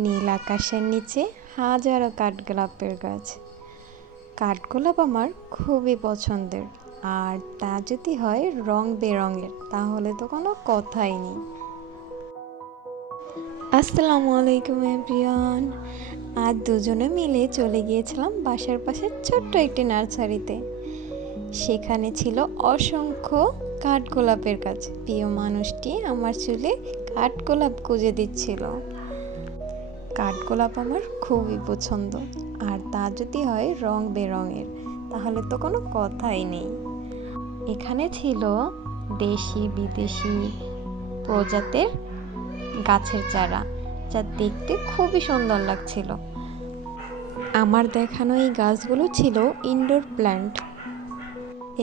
নীল আকাশের নিচে হাজারো কাঠগোলাপের গাছ। কাঠগোলাপ আমার খুবই পছন্দের, আর তা যদি হয় রং বেরঙের তাহলে তো কোনো কথাই নেই। আসসালামু আলাইকুম এভরিওয়ান। আজ দুজনে মিলে চলে গিয়েছিলাম বাসার পাশে ছোট্ট একটি নার্সারিতে। সেখানে ছিল অসংখ্য কাঠগোলাপের গাছ। প্রিয় মানুষটি আমার চুলে কাঠগোলাপ গুঁজে দিচ্ছিল। কাঠগোলাপ আমার খুবই পছন্দ, আর তা যদি হয় রং বেরঙের তাহলে তো কোনো কথাই নেই। এখানে ছিল দেশি বিদেশি প্রজাতির গাছের চারা, যা দেখতে খুবই সুন্দর লাগছিল। আমার দেখানো এই গাছগুলো ছিল ইনডোর প্ল্যান্ট।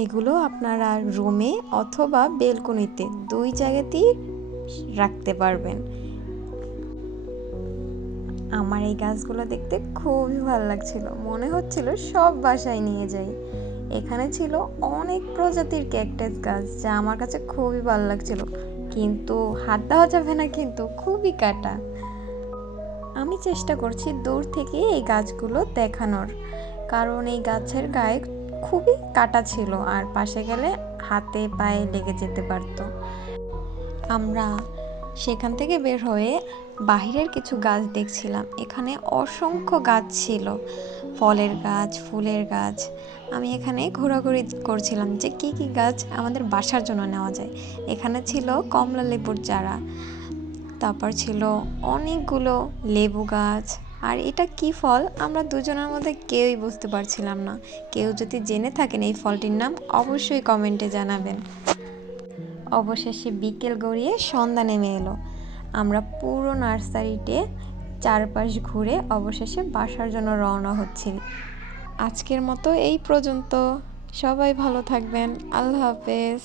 এগুলো আপনারা রুমে অথবা বেলকনিতে দুই জায়গাতেই রাখতে পারবেন। আমার এই গাছগুলো দেখতে খুবই ভালো লাগছিল, মনে হচ্ছিল সব বাসায় নিয়ে যাই। এখানে ছিল অনেক প্রজাতির ক্যাকটাস গাছ, যা আমার কাছে খুবই ভালো লাগছিল, কিন্তু হাত দেওয়া যাবে না, কিন্তু খুবই কাটা। আমি চেষ্টা করছি দূর থেকে এই গাছগুলো দেখানোর, কারণ এই গাছের গায়ে খুবই কাটা ছিল, আর পাশে গেলে হাতে পায়ে লেগে যেতে পারতো। আমরা সেখান থেকে বের হয়ে বাহিরের কিছু গাছ দেখছিলাম। এখানে অসংখ্য গাছ ছিল, ফলের গাছ, ফুলের গাছ। আমি এখানে ঘোরাঘুরি করছিলাম যে কি কি গাছ আমাদের বাসার জন্য নেওয়া যায়। এখানে ছিল কমলা লেবুর চারা, তারপর ছিল অনেকগুলো লেবু গাছ। আর এটা কি ফল আমরা দুজনের মধ্যে কেউই বুঝতে পারছিলাম না। কেউ যদি জেনে থাকেন এই ফলটির নাম, অবশ্যই কমেন্টে জানাবেন। অবশেষে বিকেল গড়িয়ে সন্ধ্যা নেমে এলো। আমরা পুরো নার্সারিতে চারপাশ ঘুরে অবশেষে বাসার জন্য রওনা হচ্ছি। আজকের মতো এই পর্যন্ত। সবাই ভালো থাকবেন। আল্লাহ হাফেজ।